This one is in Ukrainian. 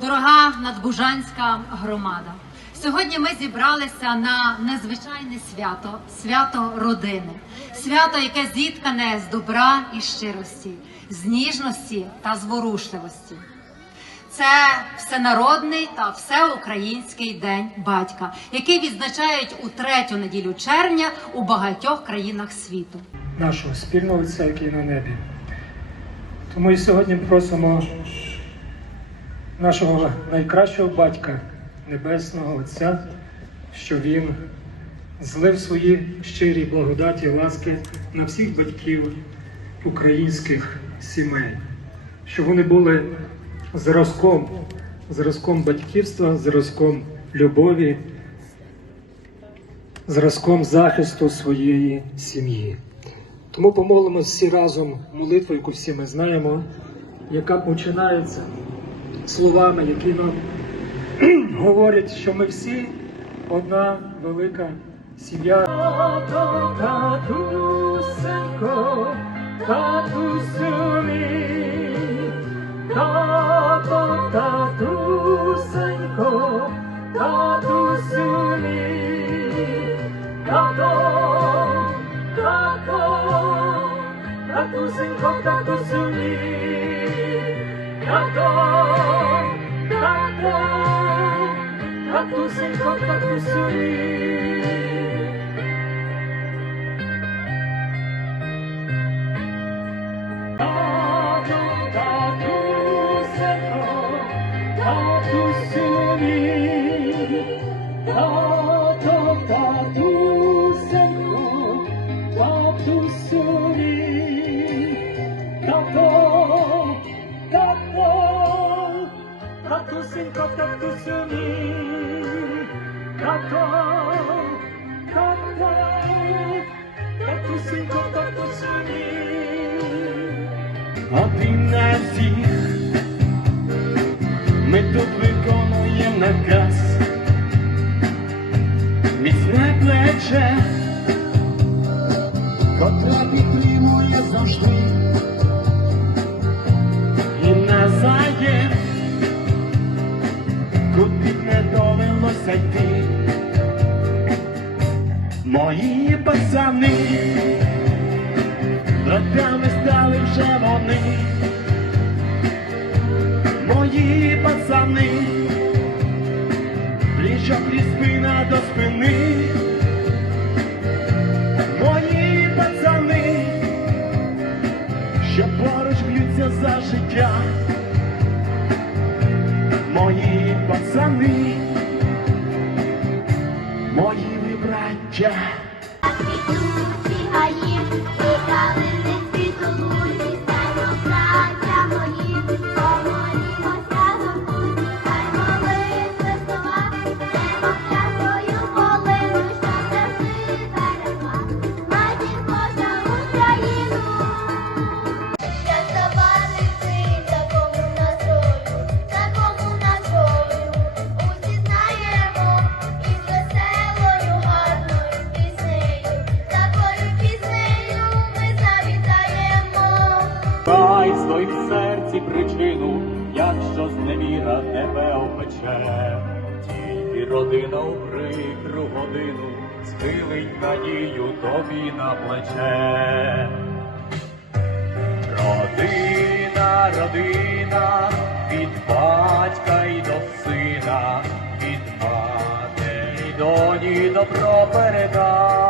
дорога надбужанська громада. Сьогодні ми зібралися на незвичайне свято свято родини, свято, яке зіткане з добра і щирості, з ніжності та зворушливості. Це всенародний та всеукраїнський день батька, який відзначають у третю неділю червня у багатьох країнах світу. нашого спільного Отця, який на небі. Тому і сьогодні просимо нашого найкращого батька, Небесного Отця, щоб він злив свої щирі благодаті ласки на всіх батьків українських сімей, щоб вони були зразком, зразком батьківства, зразком любові, зразком захисту своєї сім'ї. Тому помолимось всі разом молитву, яку всі ми знаємо, яка починається словами, які нам говорять, що ми всі одна велика сім'я. Тато, татусенько, татусю мій, тато, татусенько, татусю мій, тато, тато, татусенько, татусю мій, тато, tous il faut pas tout sourire. Tous ces fronts, dans tout sourire, dans. Один на всіх, ми тут виконуємо наказ, міцне плече, котре підтримує завжди, і назає, куди не довелося. Мої пацани. Братами стали вже вони, мої пацани, пліч пліч спина до спини, мої пацани, що поруч б'ються за життя, Yeah. Серці причину, якщо зневіра тебе опече, тільки родина у прикру годину схилить надію тобі на плече. Родина, родина, від батька й до сина, від матері доні добро передай.